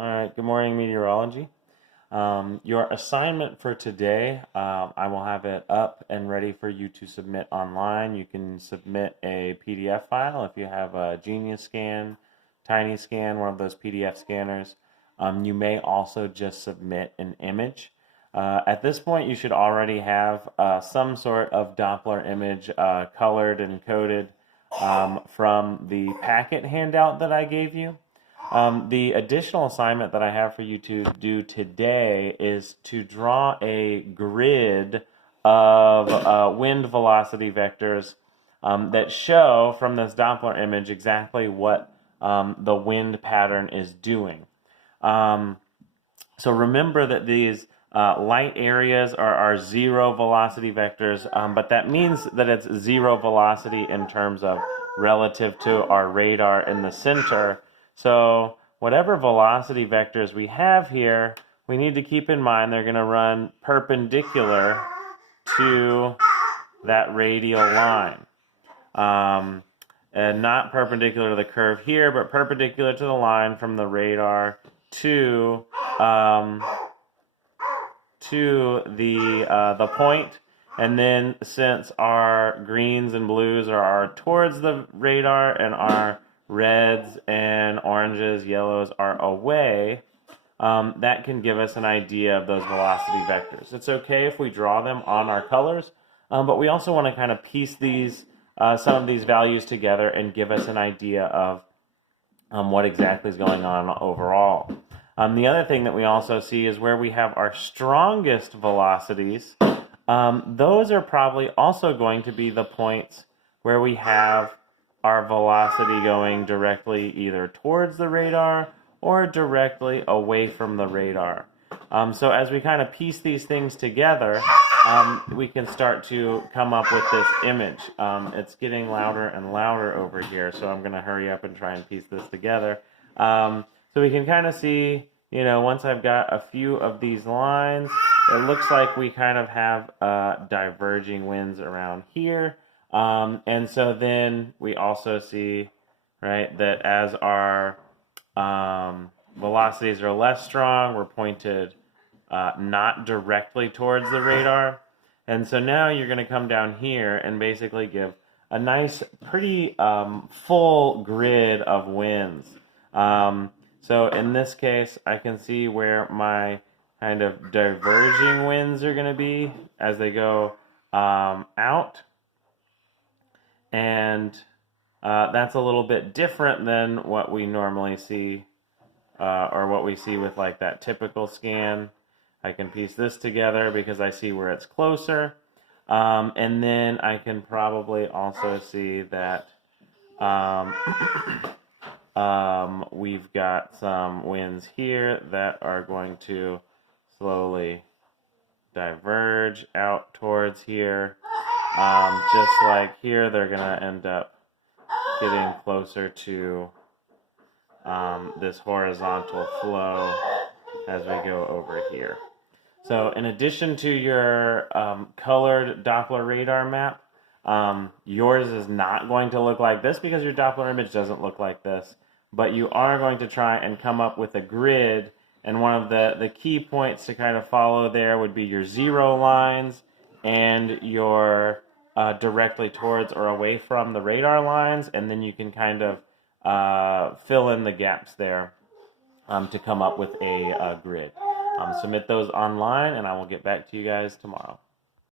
All right, good morning, meteorology. Your assignment for today, I will have it up and ready for you to submit online. You can submit a PDF file if you have a Genius Scan, Tiny Scan, one of those PDF scanners. You may also just submit an image. At this point, you should already have some sort of Doppler image colored and coded from the packet handout that I gave you. The additional assignment that I have for you to do today is to draw a grid of wind velocity vectors that show from this Doppler image exactly what the wind pattern is doing. So remember that these light areas are zero velocity vectors, but that means that it's zero velocity in terms of relative to our radar in the center. So whatever velocity vectors we have here, we need to keep in mind they're going to run perpendicular to that radial line. And not perpendicular to the curve here, but perpendicular to the line from the radar to the point. And then since our greens and blues are towards the radar and our reds and oranges, yellows are away, that can give us an idea of those velocity vectors. It's okay if we draw them on our colors, but we also want to kind of piece these some of these values together and give us an idea of what exactly is going on overall. The other thing that we also see is where we have our strongest velocities. Those are probably also going to be the points where we have our velocity going directly either towards the radar or directly away from the radar. So as we kind of piece these things together, we can start to come up with this image. It's getting louder and louder over here, so I'm going to hurry up and try and piece this together. So we can kind of see, once I've got a few of these lines, it looks like we kind of have diverging winds around here. And so then we also see, right, that as our velocities are less strong, we're pointed not directly towards the radar. And so now you're going to come down here and basically give a nice, pretty full grid of winds. So in this case, I can see where my kind of diverging winds are going to be as they go out. And that's a little bit different than what we normally see or what we see with like that typical scan. I can piece this together because I see where it's closer. And then I can probably also see that we've got some winds here that are going to slowly diverge out towards here. Just like here, they're going to end up getting closer to this horizontal flow as we go over here. So in addition to your colored Doppler radar map, yours is not going to look like this because your Doppler image doesn't look like this, but you are going to try and come up with a grid, and one of the key points to kind of follow there would be your zero lines and your directly towards or away from the radar lines, and then you can kind of fill in the gaps there to come up with a grid. Submit those online, and I will get back to you guys tomorrow.